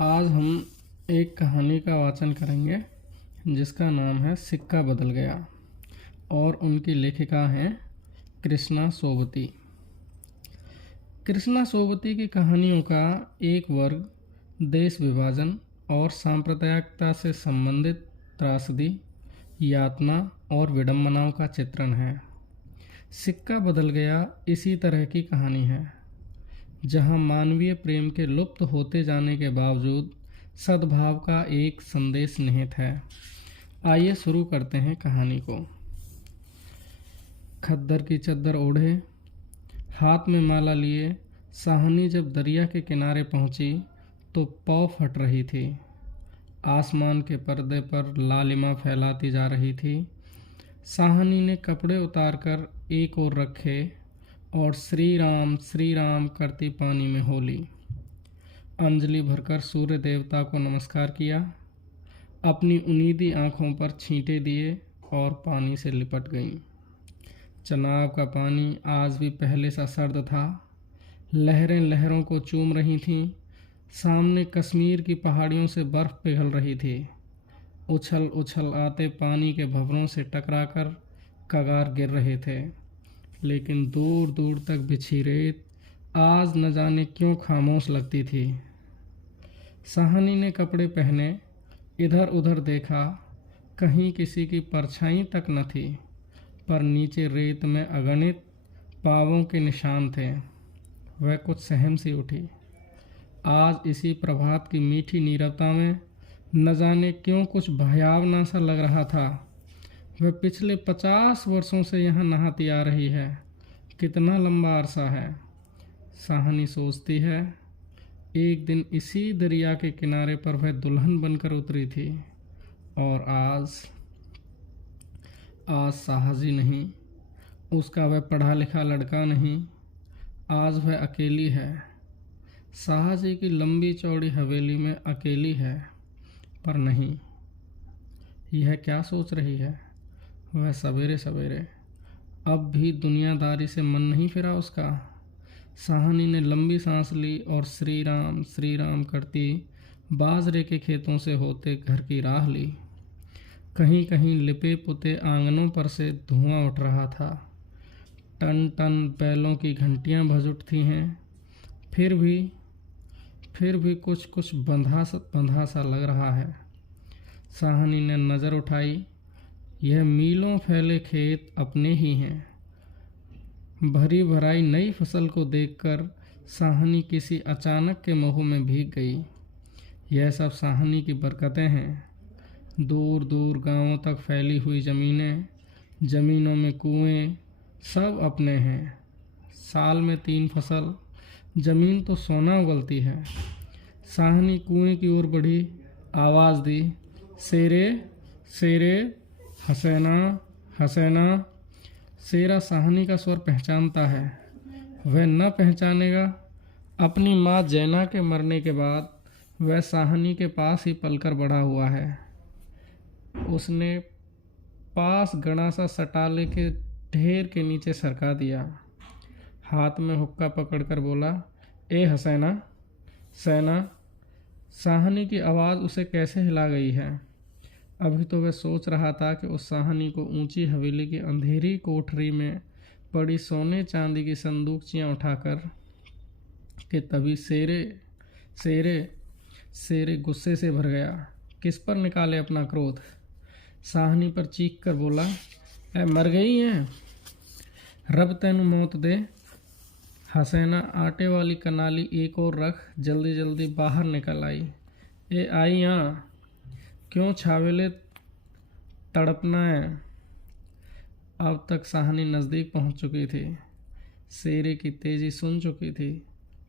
आज हम एक कहानी का वाचन करेंगे जिसका नाम है सिक्का बदल गया और उनकी लेखिका हैं कृष्णा सोबती। कृष्णा सोबती की कहानियों का एक वर्ग देश विभाजन और सांप्रदायिकता से संबंधित त्रासदी, यातना और विडंबनाओं का चित्रण है। सिक्का बदल गया इसी तरह की कहानी है, जहां मानवीय प्रेम के लुप्त होते जाने के बावजूद सद्भाव का एक संदेश निहित है। आइए शुरू करते हैं कहानी को। खद्दर की चद्दर ओढ़े, हाथ में माला लिए साहनी जब दरिया के किनारे पहुंची तो पौ फट रही थी। आसमान के पर्दे पर लालिमा फैलाती जा रही थी। साहनी ने कपड़े उतारकर एक ओर रखे और श्री राम करती पानी में हो ली। अंजलि भरकर सूर्य देवता को नमस्कार किया, अपनी उनीदी आंखों पर छींटे दिए और पानी से लिपट गईं। चनाब का पानी आज भी पहले सा सर्द था। लहरें लहरों को चूम रही थीं। सामने कश्मीर की पहाड़ियों से बर्फ पिघल रही थी। उछल उछल आते पानी के भंवरों से टकराकर कगार गिर रहे थे, लेकिन दूर दूर तक बिछी रेत आज न जाने क्यों खामोश लगती थी। साहनी ने कपड़े पहने, इधर उधर देखा, कहीं किसी की परछाई तक न थी, पर नीचे रेत में अगणित पांवों के निशान थे। वह कुछ सहम सी उठी। आज इसी प्रभात की मीठी नीरवता में न जाने क्यों कुछ भयावना सा लग रहा था। वह पिछले 50 वर्षों से यहाँ नहाती आ रही है। कितना लंबा अरसा है। साहनी सोचती है, एक दिन इसी दरिया के किनारे पर वह दुल्हन बनकर उतरी थी और आज साहसी नहीं, उसका वह पढ़ा लिखा लड़का नहीं, आज वह अकेली है। साहसी की लंबी चौड़ी हवेली में अकेली है, पर नहीं, यह क्या सोच रही है। वह सवेरे सवेरे अब भी दुनियादारी से मन नहीं फिरा उसका। साहनी ने लंबी सांस ली और श्री राम करती बाजरे के खेतों से होते घर की राह ली। कहीं कहीं लिपे पुते आंगनों पर से धुआं उठ रहा था। टन टन बैलों की घंटियां बज उठती हैं। फिर भी कुछ कुछ बंधा सा लग रहा है। साहनी ने नज़र उठाई। यह मीलों फैले खेत अपने ही हैं। भरी भराई नई फसल को देखकर साहनी किसी अचानक के मोह में भीग गई। यह सब साहनी की बरकतें हैं। दूर दूर गांवों तक फैली हुई जमीनों में कुएं, सब अपने हैं। साल में 3 फसल, जमीन तो सोना उगलती है। साहनी कुएं की ओर बढ़ी, आवाज़ दी, शेरे शेरे, हसैना हसैना। शेरा साहनी का स्वर पहचानता है। वह न पहचानेगा। अपनी माँ जैना के मरने के बाद वह साहनी के पास ही पलकर बड़ा हुआ है। उसने पास गणा सा सटाले के ढेर के नीचे सरका दिया। हाथ में हुक्का पकड़कर बोला, ए हसैना, सैना। साहनी की आवाज़ उसे कैसे हिला गई है। अभी तो वह सोच रहा था कि उस साहनी को ऊंची हवेली की अंधेरी कोठरी में पड़ी सोने चांदी की संदूकचियाँ उठाकर कि तभी शेरे गुस्से से भर गया। किस पर निकाले अपना क्रोध। साहनी पर चीख कर बोला, ए मर गई हैं, रब तैनू मौत दे। हसैना आटे वाली कनाली एक और रख जल्दी जल्दी बाहर निकल आई। ए आई यहाँ, क्यों छावेले तड़पना है। अब तक साहनी नज़दीक पहुंच चुकी थी। शेरे की तेजी सुन चुकी थी।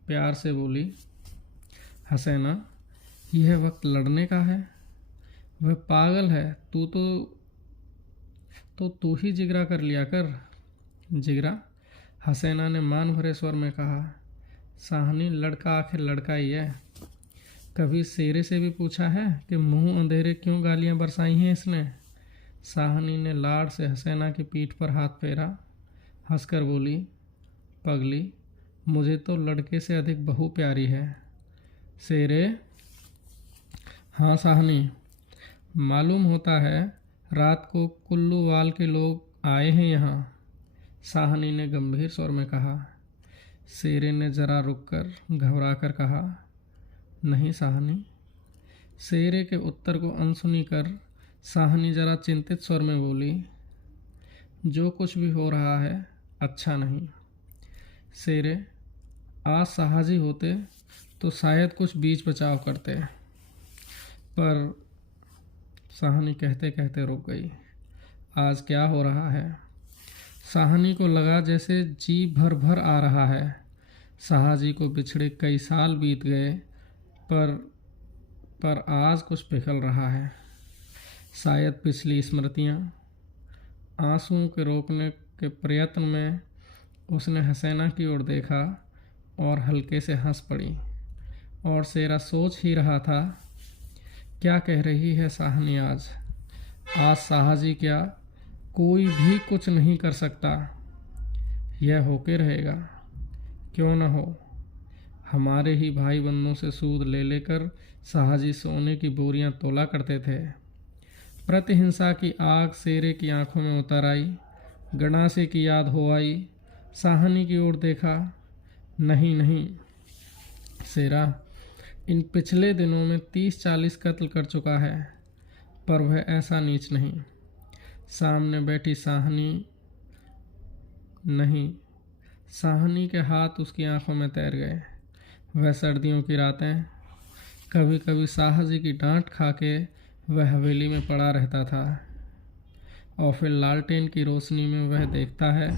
प्यार से बोली, हसैना, यह वक्त लड़ने का है। वह पागल है। तू ही जिगरा कर लिया कर। जिगरा, हसैना ने मान भरे स्वर में कहा। साहनी, लड़का आखिर लड़का ही है। कभी शेरे से भी पूछा है कि मुंह अंधेरे क्यों गालियां बरसाई हैं इसने। साहनी ने लाड़ से हसैना की पीठ पर हाथ फेरा। हंसकर बोली, पगली, मुझे तो लड़के से अधिक बहू प्यारी है। शेरे, हाँ साहनी, मालूम होता है रात को कुल्लूवाल के लोग आए हैं यहाँ, साहनी ने गंभीर स्वर में कहा। शेरे ने जरा रुककर घबरा कर कहा, नहीं साहनी। शेरे के उत्तर को अनसुनी कर साहनी जरा चिंतित स्वर में बोली, जो कुछ भी हो रहा है अच्छा नहीं। शेरे, आज साहजी होते तो शायद कुछ बीच बचाव करते, पर साहनी कहते कहते रुक गई। आज क्या हो रहा है? साहनी को लगा जैसे जी भर भर आ रहा है। साहजी को बिछड़े कई साल बीत गए, पर आज कुछ पिघल रहा है। शायद पिछली स्मृतियाँ। आंसुओं के रोकने के प्रयत्न में उसने हसैना की ओर देखा और हल्के से हंस पड़ी। और शेरा सोच ही रहा था, क्या कह रही है साहनी आज? आज साहजी क्या, कोई भी कुछ नहीं कर सकता। यह होके रहेगा, क्यों न हो। हमारे ही भाई बंधुओं से सूद ले लेकर साहजी सोने की बोरियां तोला करते थे। प्रतिहिंसा की आग शेरे की आंखों में उतर आई। गणासे की याद हो आई। साहनी की ओर देखा। नहीं नहीं शेरा, इन पिछले दिनों में 30-40 कत्ल कर चुका है, पर वह ऐसा नीच नहीं। सामने बैठी साहनी नहीं। साहनी के हाथ उसकी आंखों में तैर गए। वह सर्दियों की रातें, कभी कभी साहजी की डांट खा के वह हवेली में पड़ा रहता था, और फिर लालटेन की रोशनी में वह देखता है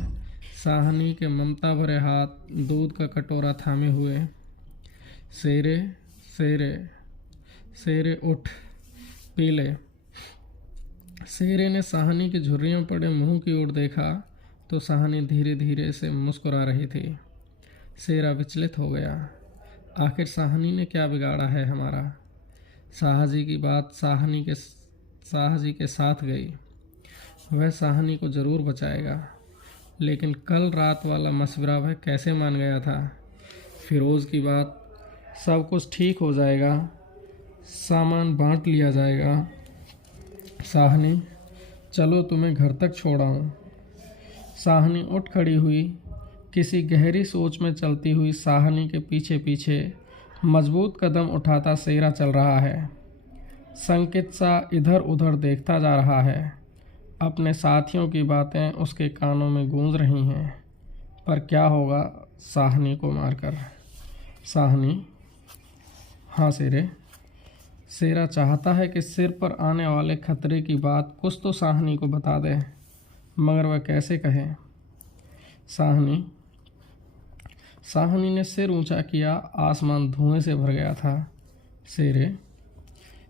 साहनी के ममता भरे हाथ दूध का कटोरा थामे हुए। शेरे शेरे शेरे उठ, पी ले। शेरे ने साहनी के झुर्रियों पड़े मुंह की ओर देखा तो साहनी धीरे धीरे से मुस्कुरा रही थी। शेरा विचलित हो गया। आखिर साहनी ने क्या बिगाड़ा है हमारा? साहजी की बात साहजी के साथ गई। वह साहनी को जरूर बचाएगा, लेकिन कल रात वाला मशवरा वह कैसे मान गया था? फिरोज़ की बात, सब कुछ ठीक हो जाएगा, सामान बांट लिया जाएगा। साहनी, चलो तुम्हें घर तक छोड़ाऊँ। साहनी उठ खड़ी हुई। किसी गहरी सोच में चलती हुई साहनी के पीछे पीछे मजबूत कदम उठाता शेरा चल रहा है। संकित सा इधर उधर देखता जा रहा है। अपने साथियों की बातें उसके कानों में गूंज रही हैं, पर क्या होगा साहनी को मारकर? साहनी, हाँ शेरे। शेरा चाहता है कि सिर पर आने वाले खतरे की बात कुछ तो साहनी को बता दे, मगर वह कैसे कहे? साहनी ने सिर ऊंचा किया। आसमान धुएं से भर गया था।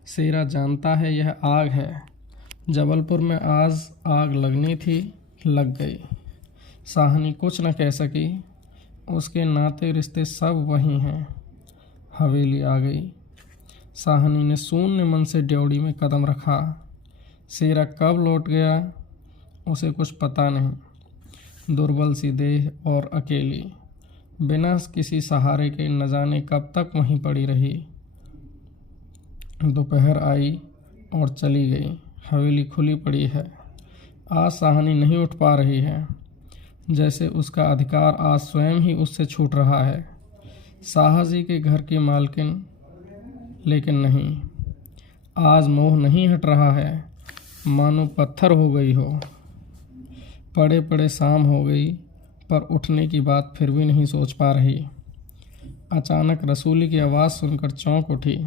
शेरा जानता है यह आग है। जबलपुर में आज आग लगनी थी, लग गई। साहनी कुछ न कह सकी। उसके नाते रिश्ते सब वहीं हैं। हवेली आ गई। साहनी ने शून्य मन से ड्योढ़ी में कदम रखा। शेरा कब लौट गया उसे कुछ पता नहीं। दुर्बल सी देह और अकेली, बिना किसी सहारे के न जाने कब तक वहीं पड़ी रही। दोपहर आई और चली गई। हवेली खुली पड़ी है। आज साहनी नहीं उठ पा रही है, जैसे उसका अधिकार आज स्वयं ही उससे छूट रहा है। साहजी के घर की मालकिन, लेकिन नहीं, आज मोह नहीं हट रहा है, मानो पत्थर हो गई हो। पड़े पड़े शाम हो गई, पर उठने की बात फिर भी नहीं सोच पा रही। अचानक रसूली की आवाज़ सुनकर चौंक उठी।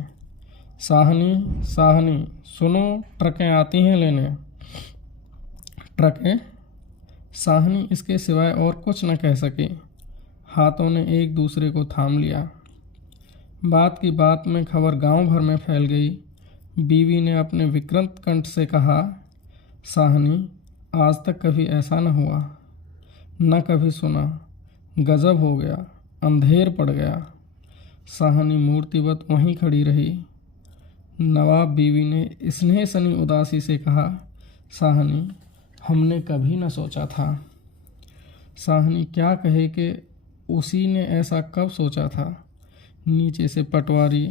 साहनी, साहनी, सुनो, ट्रकें आती हैं लेने। ट्रकें? साहनी इसके सिवाय और कुछ न कह सकी। हाथों ने एक दूसरे को थाम लिया। बात की बात में खबर गांव भर में फैल गई। बीवी ने अपने विकृत कंठ से कहा, साहनी, आज तक कभी ऐसा न हुआ, न कभी सुना। गजब हो गया, अंधेर पड़ गया। साहनी मूर्तिवत वहीं खड़ी रही। नवाब बीवी ने स्नेह सनी उदासी से कहा, साहनी, हमने कभी न सोचा था। साहनी क्या कहे कि उसी ने ऐसा कब सोचा था। नीचे से पटवारी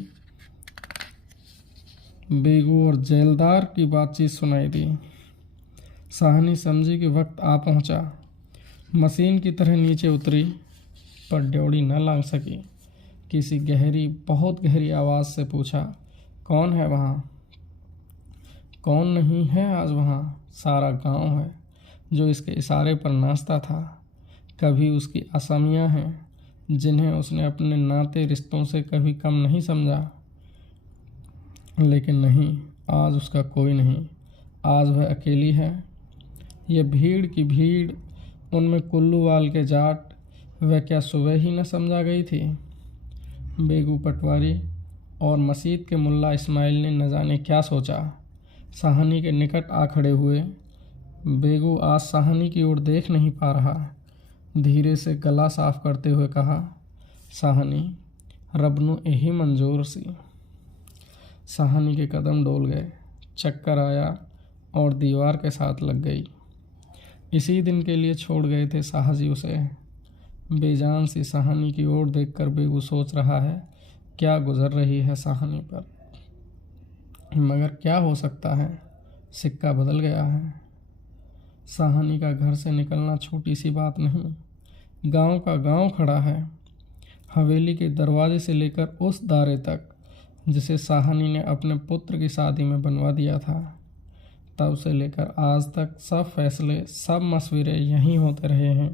बेगू और जेलदार की बातचीत सुनाई दी। साहनी समझी कि वक्त आ पहुंचा। मशीन की तरह नीचे उतरी, पर ड्योढ़ी न लांघ सकी। किसी गहरी, बहुत गहरी आवाज़ से पूछा, कौन है वहाँ? कौन नहीं है आज वहाँ? सारा गांव है जो इसके इशारे पर नाचता था। कभी उसकी असमियाँ हैं जिन्हें उसने अपने नाते रिश्तों से कभी कम नहीं समझा। लेकिन नहीं, आज उसका कोई नहीं। आज वह अकेली है। यह भीड़ की भीड़, उनमें कुल्लूवाल के जाट, वह क्या सुबह ही न समझा गई थी? बेगू पटवारी और मस्जिद के मुल्ला इस्माइल ने न जाने क्या सोचा। साहनी के निकट आ खड़े हुए। बेगू आज साहनी की ओर देख नहीं पा रहा। धीरे से गला साफ करते हुए कहा, साहनी, रब नू यही मंजूर सी। साहनी के कदम डोल गए, चक्कर आया और दीवार के साथ लग गई। इसी दिन के लिए छोड़ गए थे साहजी उसे। बेजान सी साहनी की ओर देखकर बेगू सोच रहा है, क्या गुजर रही है साहनी पर। मगर क्या हो सकता है, सिक्का बदल गया है। साहनी का घर से निकलना छोटी सी बात नहीं। गांव का गांव खड़ा है। हवेली के दरवाजे से लेकर उस दारे तक जिसे साहनी ने अपने पुत्र की शादी में बनवा दिया था, तब से लेकर आज तक सब फैसले, सब मशवरे यहीं होते रहे हैं।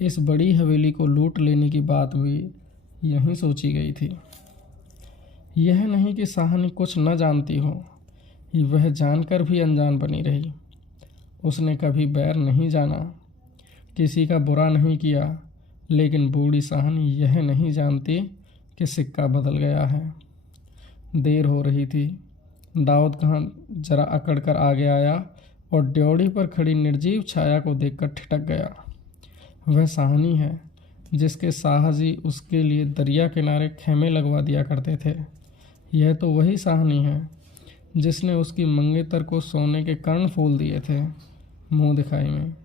इस बड़ी हवेली को लूट लेने की बात भी यहीं सोची गई थी। यह नहीं कि साहनी कुछ न जानती हो, वह जानकर भी अनजान बनी रही। उसने कभी बैर नहीं जाना, किसी का बुरा नहीं किया, लेकिन बूढ़ी साहनी यह नहीं जानती कि सिक्का बदल गया है। देर हो रही थी। दाऊद खान जरा अकड़ कर आगे आया और ड्योढ़ी पर खड़ी निर्जीव छाया को देखकर ठिठक गया। वह साहनी है जिसके साहजी उसके लिए दरिया किनारे खेमे लगवा दिया करते थे। यह तो वही साहनी है जिसने उसकी मंगेतर को सोने के कर्ण फूल दिए थे मुंह दिखाई में।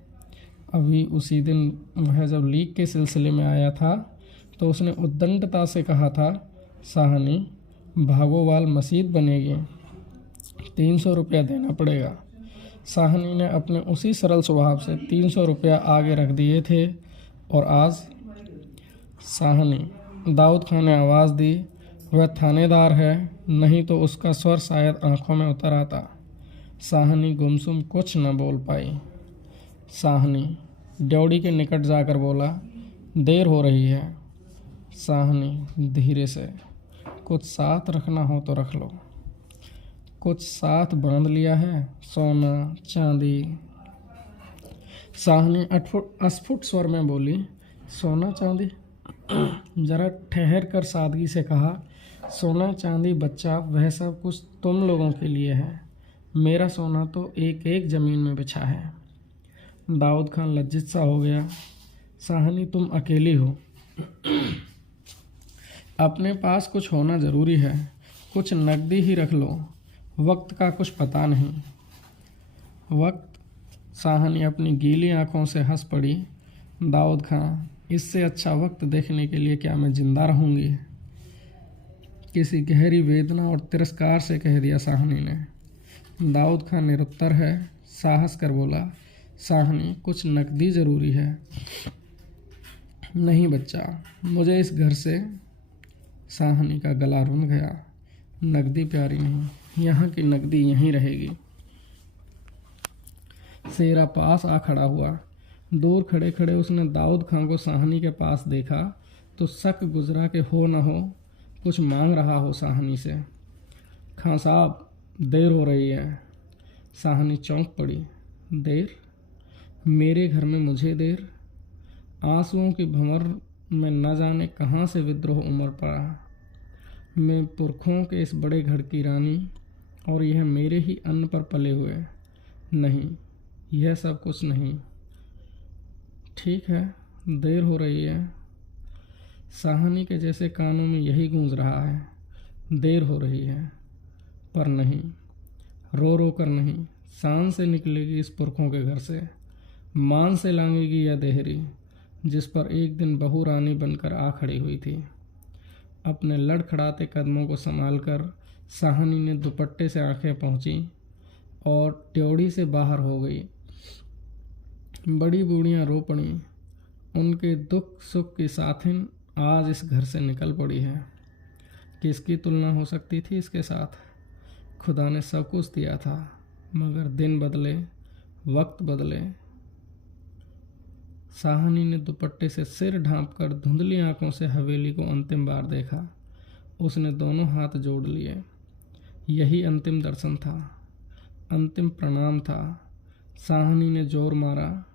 अभी उसी दिन वह जब लीक के सिलसिले में आया था तो उसने उद्दंडता से कहा था, साहनी, भागोवाल मस्जिद बनेगी, 300 रुपया देना पड़ेगा। साहनी ने अपने उसी सरल स्वभाव से 300 रुपया आगे रख दिए थे। और आज साहनी, दाऊद खान ने आवाज़ दी, वह थानेदार है, नहीं तो उसका स्वर शायद आंखों में उतर आता। साहनी गुमसुम कुछ न बोल पाई। साहनी ड्योढ़ी के निकट जाकर बोला, देर हो रही है। साहनी धीरे से, कुछ साथ रखना हो तो रख लो। कुछ साथ बांध लिया है, सोना चांदी। साहनी अस्फुट स्वर में बोली, सोना चांदी? जरा ठहर कर सादगी से कहा, सोना चांदी बच्चा, वह सब कुछ तुम लोगों के लिए है। मेरा सोना तो एक एक ज़मीन में बिछा है। दाऊद खान लज्जित सा हो गया। साहनी, तुम अकेली हो, अपने पास कुछ होना ज़रूरी है। कुछ नकदी ही रख लो, वक्त का कुछ पता नहीं। वक्त? साहनी अपनी गीली आंखों से हंस पड़ी। दाऊद खान, इससे अच्छा वक्त देखने के लिए क्या मैं जिंदा रहूँगी? किसी गहरी वेदना और तिरस्कार से कह दिया साहनी ने। दाऊद खान निरुत्तर है, साहस कर बोला, साहनी, कुछ नकदी ज़रूरी है। नहीं बच्चा, मुझे इस घर से। साहनी का गला रुन गया। नकदी प्यारी नहीं, यहाँ की नकदी यहीं रहेगी। शेरा पास आ खड़ा हुआ। दूर खड़े खड़े उसने दाऊद खान को साहनी के पास देखा तो शक गुजरा के हो न हो कुछ मांग रहा हो साहनी से। खां साहब, देर हो रही है। साहनी चौंक पड़ी। देर? मेरे घर में मुझे देर? आंसुओं की भंवर में न जाने कहाँ से विद्रोह उमड़ पड़ा। मैं पुरखों के इस बड़े घर की रानी, और यह मेरे ही अन्न पर पले हुए। नहीं, यह सब कुछ नहीं। ठीक है, देर हो रही है। साहनी के जैसे कानों में यही गूंज रहा है, देर हो रही है। पर नहीं, रो रो कर नहीं, शान से निकलेगी इस पुरखों के घर से। मान से लांघेगी यह देहरी जिस पर एक दिन बहू रानी बनकर आ खड़ी हुई थी। अपने लड़खड़ाते कदमों को संभाल कर साहनी ने दुपट्टे से आंखें पहुंची और ड्योढ़ी से बाहर हो गई। बड़ी बूढ़ियाँ रो पड़ी। उनके दुख सुख की साथिन आज इस घर से निकल पड़ी है। किसकी तुलना हो सकती थी इसके साथ? खुदा ने सब कुछ दिया था, मगर दिन बदले, वक्त बदले। साहनी ने दुपट्टे से सिर ढांपकर धुंधली आंखों से हवेली को अंतिम बार देखा। उसने दोनों हाथ जोड़ लिए। यही अंतिम दर्शन था, अंतिम प्रणाम था। साहनी ने जोर मारा।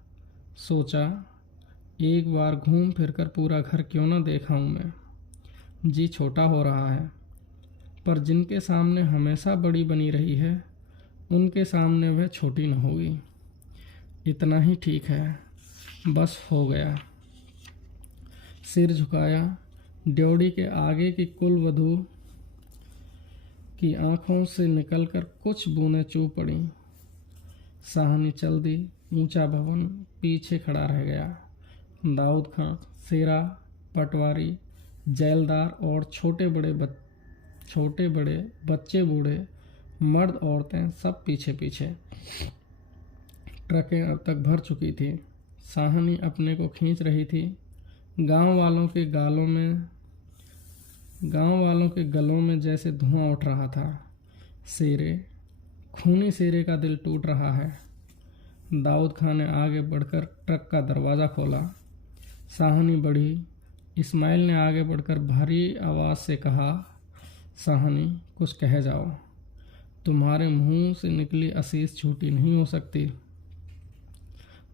सोचा, एक बार घूम फिरकर पूरा घर क्यों न देखा हूँ मैं। जी छोटा हो रहा है, पर जिनके सामने हमेशा बड़ी बनी रही है, उनके सामने वह छोटी न होगी। इतना ही ठीक है, बस हो गया। सिर झुकाया। ड्योढ़ी के आगे की कुल वधू की आंखों से निकलकर कुछ बूंदें चू पड़ी। साहनी चल दी। ऊंचा भवन पीछे खड़ा रह गया। दाऊद खां, शेरा, पटवारी, जैलदार और छोटे बड़े बच्चे बूढ़े, मर्द औरतें सब पीछे पीछे। ट्रकें अब तक भर चुकी थी। साहनी अपने को खींच रही थी। गांव वालों के गलों में जैसे धुआं उठ रहा था। खूनी शेरे का दिल टूट रहा है। दाऊद खां ने आगे बढ़कर ट्रक का दरवाज़ा खोला। साहनी बढ़ी। इस्माइल ने आगे बढ़कर भारी आवाज़ से कहा, साहनी, कुछ कह जाओ। तुम्हारे मुंह से निकली असीस झूठी नहीं हो सकती।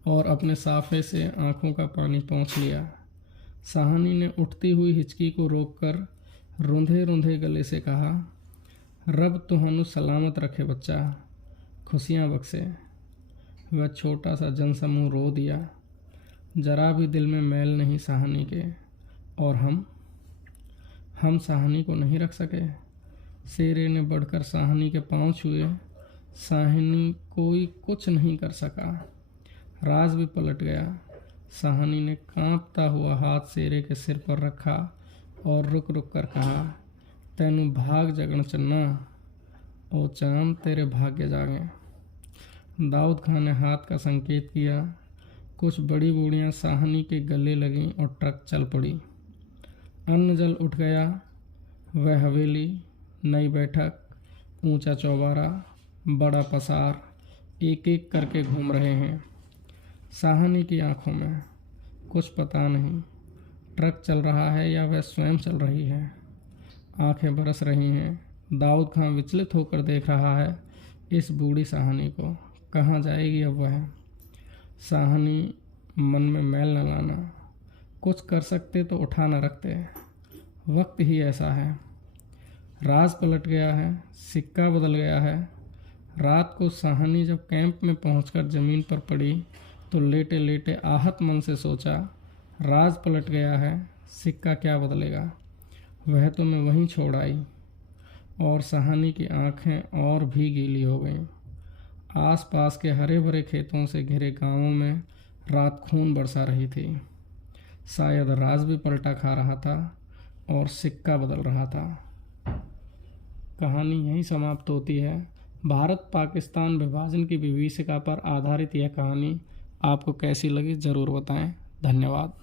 और अपने साफे से आंखों का पानी पोंछ लिया। साहनी ने उठती हुई हिचकी को रोककर रूंधे रूंधे गले से कहा, रब तुहानू सलामत रखे बच्चा, खुशियाँ बख्शे। वह छोटा सा जनसमूह रो दिया। जरा भी दिल में मैल नहीं साहनी के। और हम साहनी को नहीं रख सके। शेरे ने बढ़कर साहनी के पांव छुए। साहनी कोई कुछ नहीं कर सका। राज भी पलट गया। साहनी ने कांपता हुआ हाथ शेरे के सिर पर रखा और रुक रुक कर कहा, तैनू भाग जगण चन्ना, ओ चांद तेरे भाग्य जागे। दाऊद खां ने हाथ का संकेत किया। कुछ बड़ी बूढ़ियां साहनी के गले लगीं और ट्रक चल पड़ी। अन्न जल उठ गया। वह हवेली, नई बैठक, ऊंचा चौबारा, बड़ा पसार एक एक करके घूम रहे हैं। साहनी की आंखों में कुछ पता नहीं, ट्रक चल रहा है या वह स्वयं चल रही है। आंखें बरस रही हैं। दाऊद खां विचलित होकर देख रहा है इस बूढ़ी साहनी को। कहाँ जाएगी अब वह? साहनी, मन में मैल न लाना। कुछ कर सकते तो उठा न रखते। वक्त ही ऐसा है। राज पलट गया है, सिक्का बदल गया है। रात को साहनी जब कैंप में पहुंचकर ज़मीन पर पड़ी तो लेटे लेटे आहत मन से सोचा, राज पलट गया है, सिक्का क्या बदलेगा। वह तो मैं वहीं छोड़ आई। और साहनी की आंखें और भी गीली हो गईं। आसपास के हरे भरे खेतों से घिरे गांवों में रात खून बरसा रही थी। शायद राज भी पलटा खा रहा था और सिक्का बदल रहा था। कहानी यहीं समाप्त होती है। भारत पाकिस्तान विभाजन की विभीषिका पर आधारित यह कहानी आपको कैसी लगी ज़रूर बताएं। धन्यवाद।